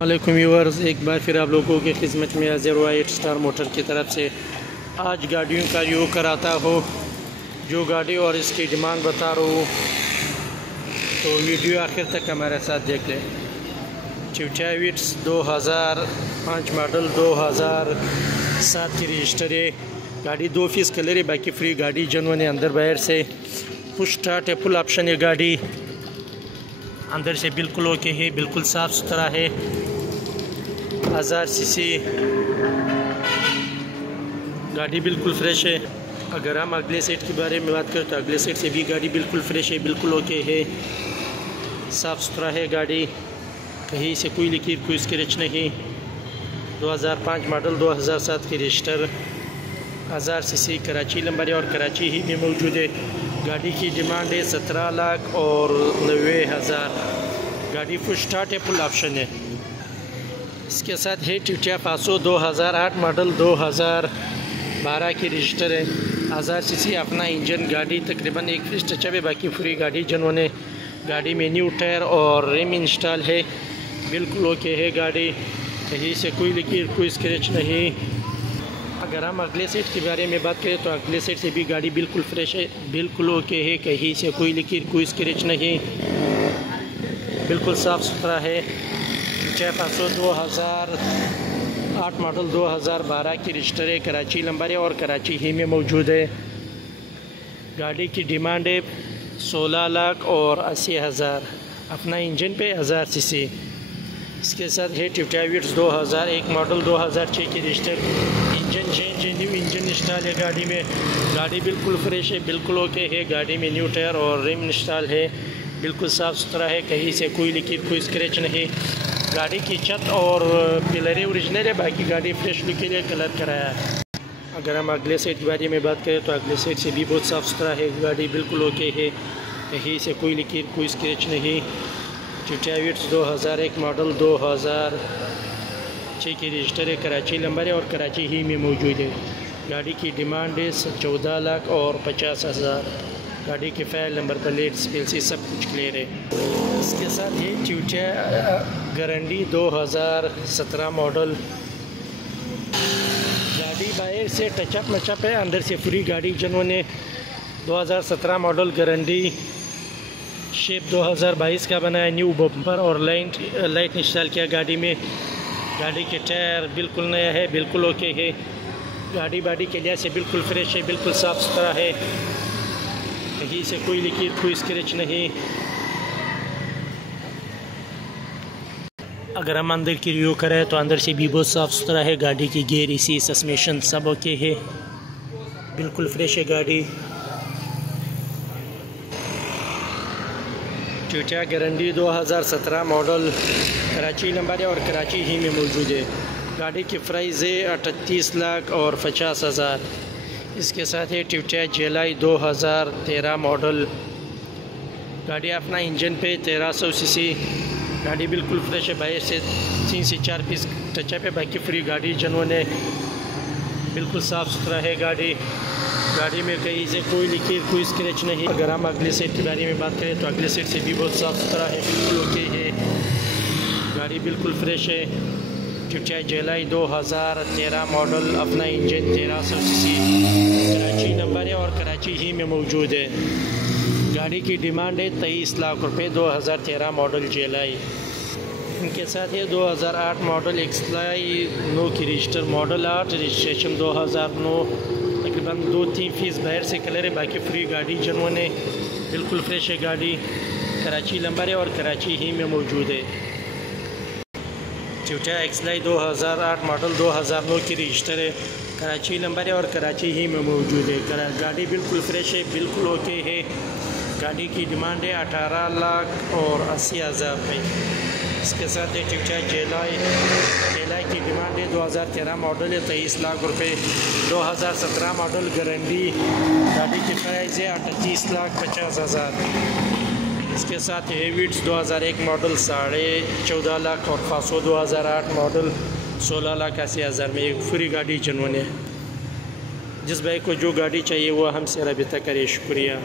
वालेकुम व्यूअर्स, एक बार फिर आप लोगों की खिदमत में हाजिर हुआ 8 स्टार मोटर की तरफ से। आज गाड़ियों का रिव्यू कराता हो, जो गाड़ी और इसकी डिमांड बता रहा हूँ, तो वीडियो आखिर तक हमारे साथ देख लें। चिवटिया विट्स 2005 मॉडल 2007 की रजिस्टर है। गाड़ी 2 फीस कलर है, बाकी फ्री गाड़ी जनवन है अंदर बाहर से। पुश स्टार्ट है, फुल ऑप्शन है गाड़ी, अंदर से बिल्कुल ओके है, बिल्कुल साफ़ सुथरा है। 1000 सीसी गाड़ी बिल्कुल फ्रेश है। अगर हम अगले सेट के बारे में बात करें तो अगले सेट से भी गाड़ी बिल्कुल फ्रेश है, बिल्कुल ओके है, साफ़ सुथरा है गाड़ी, कहीं से कोई लीकेज कोई स्क्रैच नहीं। 2005 मॉडल 2007 की रजिस्टर, 1000 सीसी, कराची नंबर और कराची ही में मौजूद है। गाड़ी की डिमांड है 17 लाख और 90,000। गाड़ी फुल स्टार्ट है, फुल ऑप्शन है। इसके साथ है चिवटिया पासो 2008 मॉडल 2012 की रजिस्टर है। 1000 सीसी अपना इंजन, गाड़ी तकरीबन 1 फीस टचअप है, बाकी फ्री गाड़ी जिन्होंने गाड़ी में न्यू टायर और रिम इंस्टॉल है, बिल्कुल ओके है गाड़ी, कहीं से कोई लीकेज कोई स्क्रैच नहीं। अगर हम अगले सेट के बारे में बात करें तो अगले सेट से भी गाड़ी बिल्कुल फ्रेश है, बिल्कुल ओके है, कहीं से कोई लीकेज कोई स्क्रैच नहीं, बिल्कुल साफ़ सुथरा है। 500 2008 मॉडल 2012 की रजिस्टर है, कराची नंबर है और कराची ही में मौजूद है। गाड़ी की डिमांड है 16 लाख और 80,000, अपना इंजन पे 1000 सीसी। इसके साथ है चिवटिया विट्स 2001 मॉडल 2006 की रजिस्टर, इंजन चेंज है, न्यू इंजन इंस्टॉल है गाड़ी में। गाड़ी बिल्कुल फ्रेश है, बिल्कुल ओके है, गाड़ी में न्यू टायर और रिम इंस्टॉल है, बिल्कुल साफ़ सुथरा है, कहीं से कोई लीकेज कोई स्क्रैच नहीं। गाड़ी की छत और पिलरें ओरिजिनल है, बाकी गाड़ी फ्रेश लुक के लिए कलर कराया है। अगर हम अगले सेट के बारे में बात करें तो अगले सेट से भी बहुत साफ़ सुथरा है, गाड़ी बिल्कुल ओके है, कहीं से कोई लीकेज कोई स्क्रैच नहीं। चिवटिया विट्स 2001 मॉडल 2006 की रजिस्टर है, कराची नंबर है और कराची ही में मौजूद है। गाड़ी की डिमांड है 14 लाख और 50,000। गाड़ी के फाइल नंबर प्लेट्स पीएलसी सब कुछ क्लियर है। इसके साथ ये चिवटिया गारंटी 2017 मॉडल, गाड़ी बाहर से टचअप मचअप है, अंदर से फ्री गाड़ी जिन्होंने 2017 मॉडल गारंटी, शेप 2022 का बनाया, न्यू बम्पर और लाइट इंस्टॉल किया गाड़ी में। गाड़ी के टायर बिल्कुल नया है, बिल्कुल ओके है, गाड़ी बाडी के लिहाज से बिल्कुल फ्रेश है, बिल्कुल साफ़ सुथरा है, कहीं से कोई लीकेज कोई स्क्रैच नहीं। अगर हम अंदर की रिव्यू करें तो अंदर से भी बहुत साफ़ सुथरा है, गाड़ी की गियर इसी सस्पेंशन सब ओके है, बिल्कुल फ्रेश है गाड़ी। चिवटिया गारंटी 2017 मॉडल, कराची नंबर है और कराची ही में मौजूद है। गाड़ी की प्राइस है 38 लाख और 50,000। इसके साथ है चिवटिया जेलाई 2013 मॉडल, गाड़ी अपना इंजन पे 1300 सीसी, गाड़ी बिल्कुल फ्रेश है, बाहर से 3 से 4 पीस टचअप है, बाकी फ्री गाड़ी जिन्होंने बिल्कुल साफ़ सुथरा है गाड़ी, गाड़ी में कहीं से कोई लीकेज कोई स्क्रैच नहीं। अगर हम अगले सेट के बारे में बात करें तो अगले सेट से भी बहुत साफ़ सुथरा है, बिल्कुल ओके है, गाड़ी बिल्कुल फ्रेश है। चिवटिया जेलाई 2013 मॉडल, अपना इंजन 1300 सीसी, कराची नंबर है और कराची ही में मौजूद है। गाड़ी की डिमांड है 23 लाख रुपये, 2013 मॉडल जेलाई। इनके साथ ये 2008 मॉडल एक्सलाई 9 की रजिस्टर, मॉडल 8, रजिस्ट्रेशन 2009, तकरीबन 2-3 फीस बाहर से कलर है, बाकी फ्री गाड़ी जिन्होंने बिल्कुल फ्रेश है गाड़ी, कराची नंबर है और कराची ही में मौजूद है। चिवटिया एक्सलाई 2008 मॉडल 2009 की रजिस्टर है, कराची नंबर है और कराची ही में मौजूद है। गाड़ी बिल्कुल फ्रेश है, बिल्कुल ओके है, गाड़ी की डिमांड है 18 लाख और 80,000 रुपये। इसके साथ है चिवटिया जेलाई की डिमांड है 2013 मॉडल है 23 लाख रुपये, 2017 मॉडल गारंटी, गाड़ी की प्राइस है 38 लाख 50,000। इसके साथ है विट्स 2001 मॉडल 14.5 लाख और पासो 2008 मॉडल 16 लाख 80,000 में एक फ्री गाड़ी जिन्होंने। जिस भाई को जो गाड़ी चाहिए वो हमसे रब्ता करे। शुक्रिया।